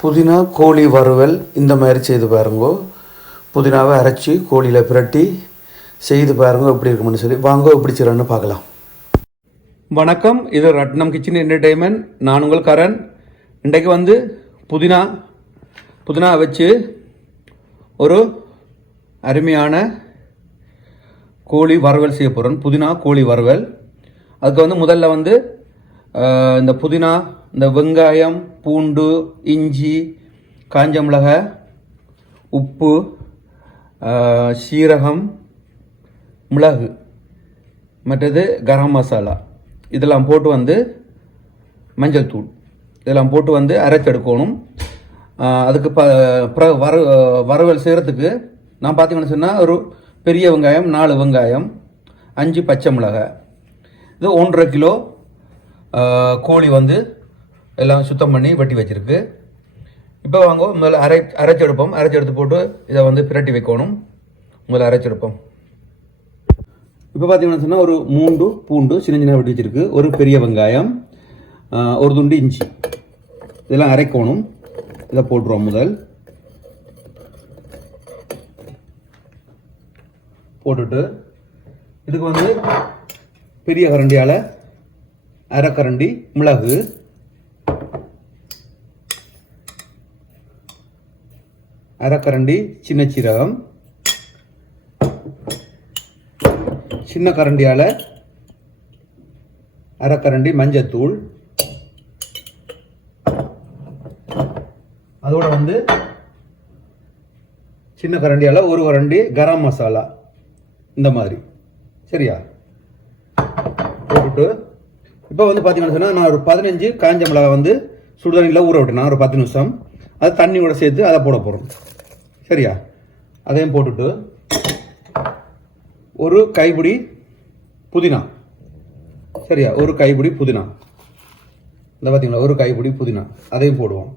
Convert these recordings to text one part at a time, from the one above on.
புதினா கோழி வறுவல் இந்த மாதிரி செய்து பாருங்கோ. புதினாவை அரைச்சி கோழியில் பிரட்டி செய்து பாருங்க எப்படி இருக்கும்னு சொல்லி வாங்க எப்படி செய்யறோன்னு பார்க்கலாம். வணக்கம், இது ரத்னம் கிச்சன் என்டர்டெயின்மெண்ட். நான் உங்கள் கரண். இன்றைக்கு புதினா வச்சு ஒரு அருமையான கோழி வறுவல் செய்ய போகிறோம். புதினா கோழி வறுவல். அதுக்கு முதல்ல இந்த புதினா, இந்த வெங்காயம், பூண்டு, இஞ்சி, காஞ்ச மிளகாய், உப்பு, சீரகம், மிளகு, மற்றது கரம் மசாலா இதெல்லாம் போட்டு மஞ்சள் தூள் இதெல்லாம் போட்டு அரைச்செடுக்கணும். அதுக்கு வறுவல் செய்கிறதுக்கு நான் பார்த்தீங்கன்னு சொன்னால் ஒரு பெரிய வெங்காயம் 4 வெங்காயம், 5 பச்சை மிளகாய், இது 1.5 கிலோ கோழி எல்லாம் சுத்தம் பண்ணி வெட்டி வச்சிருக்கு. இப்போ வாங்க முதல்ல அரைச்செடுப்போம். அரைச்செடுத்து போட்டு இதை பிரட்டி வைக்கணும். முதல்ல அரைச்செடுப்போம். இப்போ பார்த்தீங்கன்னா சொன்னால் ஒரு 3 பூண்டு சின்ன சின்ன வெட்டி வச்சிருக்கு, ஒரு பெரிய வெங்காயம், ஒரு துண்டு இஞ்சி, இதெல்லாம் அரைக்கணும். இதை போட்டுருவோம். முதல் போட்டுட்டு இதுக்கு பெரிய கரண்டியால் அரை கரண்டி மிளகு, அரை கரண்டி சின்ன சீரகம், சின்ன கரண்டியால் அரை கரண்டி மஞ்சத்தூள், அதோட சின்ன கரண்டியால் ஒரு கரண்டி கரம் மசாலா, இந்த மாதிரி. சரியா? போட்டுட்டு இப்போ பார்த்தீங்கன்னு சொன்னால் நான் ஒரு 15 காஞ்ச மிளகா சுடுதண்ணியில் ஊற விட்டேன். நான் ஒரு 10 நிமிஷம் அது தண்ணியோட சேர்த்து அதை போட போகிறோம். சரியா? அதையும் போட்டுட்டு ஒரு கைப்பிடி புதினா. சரியா? ஒரு கைப்பிடி புதினா, இந்த பார்த்தீங்களா, ஒரு கைப்பிடி புதினா, அதையும் போடுவோம்.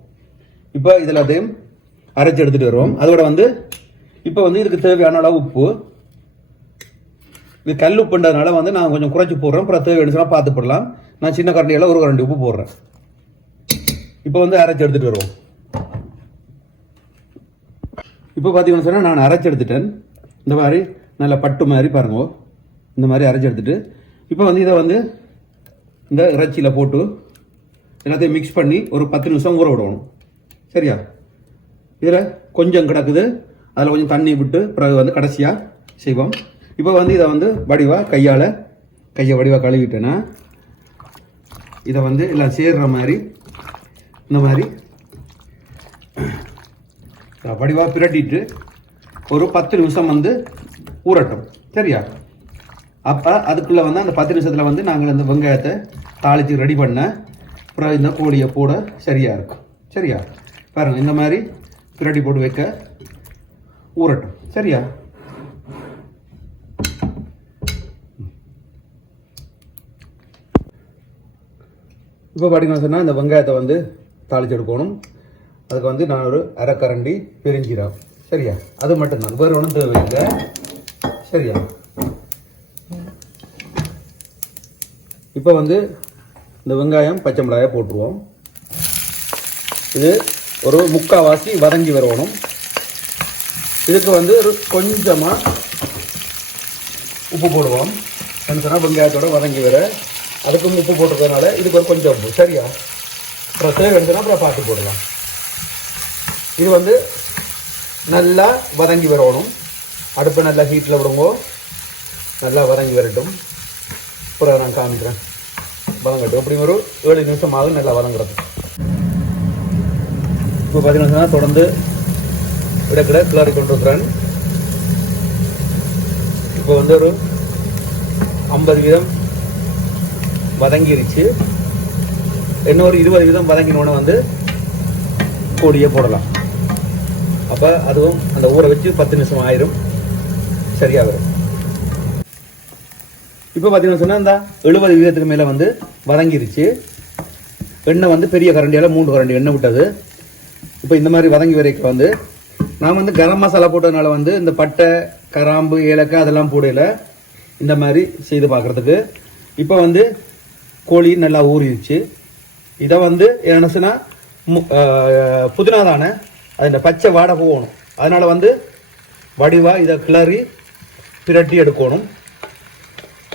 இப்போ இதில் அதையும் அரைச்சி எடுத்துகிட்டு வருவோம். அதோட இப்போ இதுக்கு தேவையான அளவு உப்பு. இது கல் உப்புன்றதுனால நான் கொஞ்சம் குறைச்சி போடுறேன். அப்புறம் தேவையான சொன்னால் பார்த்து போடலாம். நான் சின்ன கரண்டியால் ஒரு கரண்டி உப்பு போடுறேன். இப்போ அரைச்சி எடுத்துகிட்டு வருவோம். இப்போ பார்த்தீங்கன்னு சொன்னால் நான் அரைச்சி எடுத்துட்டேன். இந்த மாதிரி நல்ல பட்டு மாதிரி பாருங்க, இந்த மாதிரி அரைச்சி எடுத்துட்டு இப்போ இதை இந்த இறைச்சியில் போட்டு எல்லாத்தையும் மிக்ஸ் பண்ணி ஒரு 10 நிமிஷம் ஊற விடணும். சரியா? இதில் கொஞ்சம் கிடக்குது, அதில் கொஞ்சம் தண்ணி விட்டு பிறகு கடைசியாக செய்வோம். இப்போ இதை வடிவாக கையை வடிவாக கழுவிட்டேன்னா இதை எல்லாம் சேர்ற மாதிரி இந்த மாதிரி வடிவாக பிரட்டிட்டு ஒரு 10 நிமிஷம் ஊறட்டும். சரியா? அப்போ அதுக்குள்ளே அந்த 10 நிமிஷத்தில் நாங்கள் இந்த வெங்காயத்தை தாளித்து ரெடி பண்ண அப்புறம் இந்த கோழியை போட சரியாக இருக்கும். சரியா? பாருங்கள், இந்த மாதிரி பிரட்டி போட்டு வைக்க ஊறட்டும். சரியா? இப்போ பார்த்தீங்கன்னா சொன்னால் இந்த வெங்காயத்தை தாளிச்சு எடுக்கணும். அதுக்கு நான் ஒரு அரை கரண்டி பெருஞ்சீரகம். சரியா? அது மட்டும்தான், வேறு ஒன்றும் தேவையில்லை. சரியா? இப்போ இந்த வெங்காயம் பச்சை மிளகாயை போட்டுருவோம். இது ஒரு முக்கால்வாசி வதங்கி வரணும். இதுக்கு ஒரு கொஞ்சமாக உப்பு போடுவோம். என்ன சொன்னால் வெங்காயத்தோடு வதங்கி வர அதுக்கும் உப்பு போட்டுறதுனால இதுக்கு ஒரு கொஞ்சம் உப்பு. சரியா? அப்புறம் தேவைன்னா அப்புறம் பார்த்து போடலாம். இது நல்லா வதங்கி வரணும். அடுப்பை நல்லா ஹீட்டில் விடுங்கோ, நல்லா வதங்கி வரட்டும். அப்புறம் நான் காமிக்கிறேன். வதங்கட்டும். அப்படி ஒரு 7 நிமிஷம் ஆகும் நல்லா வதங்குறது. இப்போ 10 நிமிஷம் தொடர்ந்து இடக்கிட கிளறி கொண்டிருக்கிறேன். இப்போ ஒரு 50% வதங்கிருச்சு. இன்னொரு 20% வதங்கினோன்னு கோழியை போடலாம். அப்போ அதுவும் அந்த ஊற வச்சு 10 நிமிஷம் ஆயிரும். சரியாக வரும். இப்போ பார்த்தீங்கன்னு சொன்னால் இந்த 70% மேலே வதங்கிருச்சு. எண்ணெய் பெரிய கரண்டியால் 3 கரண்டி எண்ணெய் விட்டது. இப்போ இந்த மாதிரி வதங்கி வரைக்கும் நான் கரம் மசாலா போட்டதுனால இந்த பட்டை, கிராம்பு, ஏலக்காய் அதெல்லாம் போடல. இந்த மாதிரி செய்து பார்க்குறதுக்கு இப்போ கோழி நல்லா ஊறிடுச்சு. இதை என்ன சொன்னால் புதினா தானே அது பச்சை வாடை போகணும். அதனால் வந்து வடிவாக இதை கிளறி பிரட்டி எடுக்கணும்.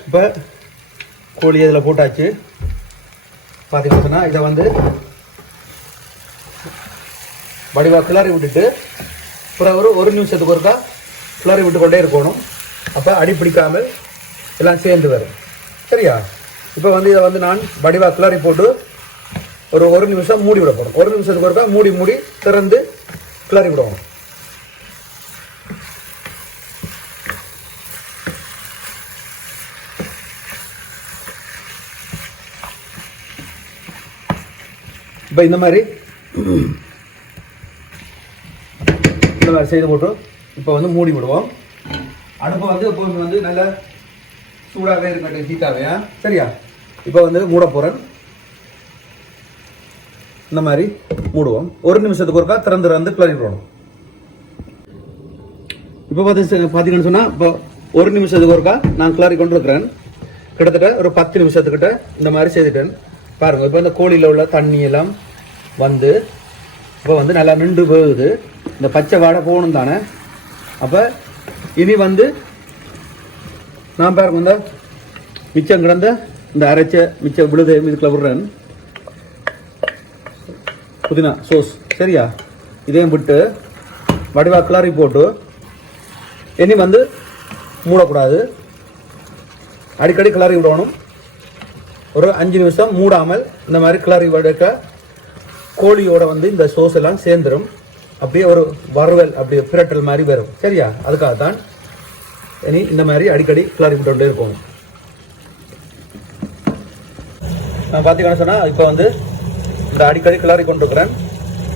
இப்போ கோழி இதில் போட்டாச்சு. பார்த்தீங்கன்னா இதை வந்து வடிவாக கிளறி விட்டுட்டு பிறகு ஒரு நிமிஷத்துக்கு ஒருக்கா கிளறி விட்டு கொண்டே இருக்கணும். அப்போ அடி பிடிக்காமல் எல்லாம் சேர்ந்து வரும். சரியா? இப்போ வந்து இதை வந்து நான் வடிவாக கிளறி போட்டு ஒரு நிமிஷம் மூடி விட போகிறோம். ஒரு நிமிஷத்துக்கு ஒருக்கா மூடி திறந்து கிளறி விடுவோம். இப்போ இந்த மாதிரி செய்து போட்டு இப்போ வந்து மூடி விடுவோம். அடுப்பை வந்து எப்போதுமே வந்து நல்லா சூடாகவே இருக்கட்டும், ஹீட்டாகவே. சரியா? இப்போ வந்து மூட போகிறேன். இந்த மாதிரி மூடுவோம். ஒரு நிமிஷத்துக்கு ஒருக்கா திறந்து கிளறி விடணும். இப்போ பார்த்தீங்கன்னு சொன்னால் இப்போ ஒரு நிமிஷத்துக்கு ஒருக்கா நான் கிளறி கொண்டு இருக்கிறேன். கிட்டத்தட்ட ஒரு 10 நிமிஷத்துக்கிட்ட இந்த மாதிரி செய்துட்டேன். பாருங்கள், இப்போ இந்த கோழியில் உள்ள தண்ணி எல்லாம் வந்து இப்போ வந்து நல்லா நின்று போகுது. இந்த பச்சை வாடை போகணும் தானே. அப்போ இனி வந்து நான் பாருங்க இந்த மிச்சம் கிடந்த இந்த அரைச்ச மிச்சம் விழுதை இதுக்குள்ள விடுறேன். புதினா சோஸ். சரியா? இதையும் விட்டு வடிவாக கிளறி போட்டு இனி வந்து மூடக்கூடாது, அடிக்கடி கிளறி விடணும். ஒரு 5 நிமிஷம் மூடாமல் இந்த மாதிரி கிளறி விடக்க கோழியோட வந்து இந்த சோஸ் எல்லாம் சேர்ந்துடும். அப்படியே ஒரு வறுவல் அப்படியே பிரட்டல் மாதிரி வரும். சரியா? அதுக்காகத்தான் இனி இந்த மாதிரி அடிக்கடி கிளறி விட்டு இருக்கணும். நான் பார்த்தீங்கன்னா சொன்னால் இப்போ வந்து இந்த அடிக்கடி கிளறி கொண்டு இருக்கிறேன்.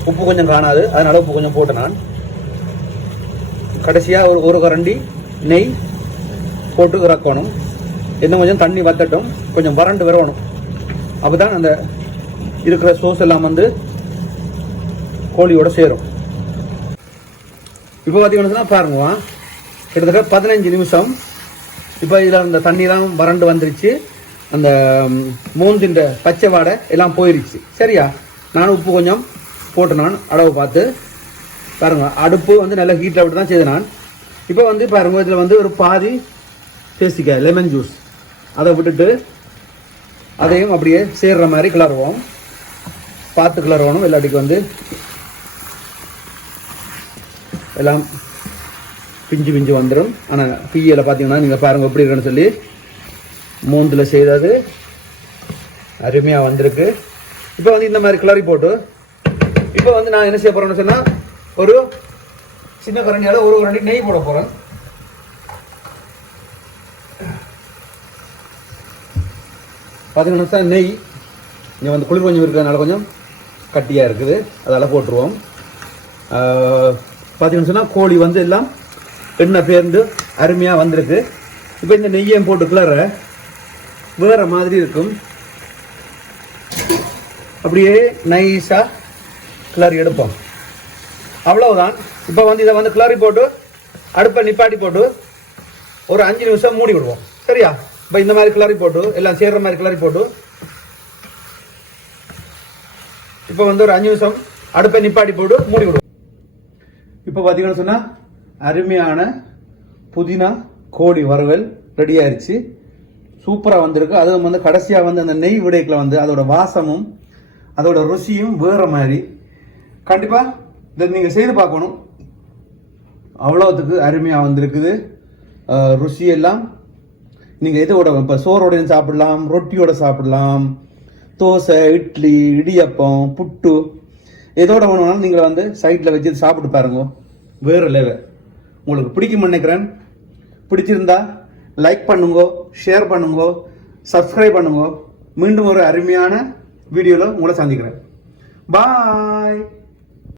உப்பு கொஞ்சம் காணாது, அதனால உப்பு கொஞ்சம் போட்டேன். நான் கடைசியாக ஒரு கரண்டி நெய் போட்டு இறக்கணும். இன்னும் கொஞ்சம் தண்ணி வத்தட்டும், கொஞ்சம் வறண்டு வரணும். அப்போ தான் அந்த இருக்கிற சோஸ் எல்லாம் வந்து கோழியோட சேரும். இப்போ பார்த்தீங்கன்னா பாருங்க, கிட்டத்தட்ட 15 நிமிஷம். இப்போ இதில் அந்த தண்ணியெலாம் வறண்டு வந்துருச்சு. அந்த மூஞ்சின்ற பச்சை வாடை எல்லாம் போயிருச்சு. சரியா? நானும் உப்பு கொஞ்சம் போட்டு நான் அளவு பார்த்து பாருங்க. அடுப்பு வந்து நல்லா ஹீட்டில் விட்டு தான் செய்தேன் நான். இப்போ வந்து பாருங்க, இதில் வந்து ஒரு பாதி பேசிக்காய் லெமன் ஜூஸ் அதை விட்டுட்டு அதையும் அப்படியே சேர்ற மாதிரி கிளறுவோம். பார்த்து கிளறணும், இல்லாட்டிக்கு வந்து எல்லாம் பிஞ்சு வந்துடும். ஆனால் தீயில் பார்த்தீங்கன்னா நீங்கள் பாருங்கள் எப்படி இருக்குன்னு சொல்லி மூந்தில் செய்தது அருமையாக வந்திருக்கு. இப்போ வந்து இந்த மாதிரி கிளறி போட்டு இப்போ வந்து நான் என்ன செய்ய போகிறேன்னு சொன்னால் ஒரு சின்ன கரண்டியால் ஒரு கரண்டி நெய் போட போகிறேன். பார்த்தீங்கன்னா நெய் இங்கே வந்து குளிர் கொஞ்சம் இருக்கிறதுனால கொஞ்சம் கட்டியாக இருக்குது, அதெல்லாம் போட்டுருவோம். பார்த்தீங்கன்னு சொன்னால் கோழி வந்து எல்லாம் எண்ணெய் பேர்ந்து அருமையாக வந்திருக்கு. இப்போ இந்த நெய்யையும் போட்டு கிளற வேறு மாதிரி இருக்கும். அப்படியே நைஸாக கிளறி எடுப்போம். அவ்வளவுதான். இப்போ வந்து இதை வந்து கிளறி போட்டு அடுப்பை நிப்பாட்டி போட்டு ஒரு 5 நிமிஷம் மூடி விடுவோம். சரியா? இப்போ இந்த மாதிரி கிளறி போட்டு எல்லாம் சேர்ற மாதிரி கிளறி போட்டு இப்போ வந்து ஒரு 5 நிமிஷம் அடுப்பை நிப்பாட்டி போட்டு மூடி விடுவோம். இப்போ பார்த்தீங்கன்னு சொன்னால் அருமையான புதினா கோழி வறுவல் ரெடி ஆயிடுச்சு. சூப்பராக வந்திருக்கு. அதுவும் வந்து கடைசியாக வந்து அந்த நெய் விடைக்கில் வந்து அதோட வாசமும் அதோட ருசியும் வேறு மாதிரி. கண்டிப்பாக இதை நீங்கள் செய்து பார்க்கணும். அவ்வளோத்துக்கு அருமையாக வந்திருக்குது. ருசியெல்லாம் நீங்கள் இதோட இப்போ சோறோடையும் சாப்பிடலாம், ரொட்டியோட சாப்பிடலாம், தோசை, இட்லி, இடியப்பம், புட்டு எதோட வேணும்னாலும் நீங்கள் வந்து சைட்டில் வச்சு சாப்பிட்டு பாருங்க. வேறு லெவல். உங்களுக்கு பிடிக்கும்னு நினைக்கிறேன். பிடிச்சிருந்தா லைக் பண்ணுங்க, ஷேர் பண்ணுங்க, சப்ஸ்கிரைப் பண்ணுங்க. மீண்டும் ஒரு அருமையான வீடியோவில் உங்களை சந்திக்கிறேன். பாய்.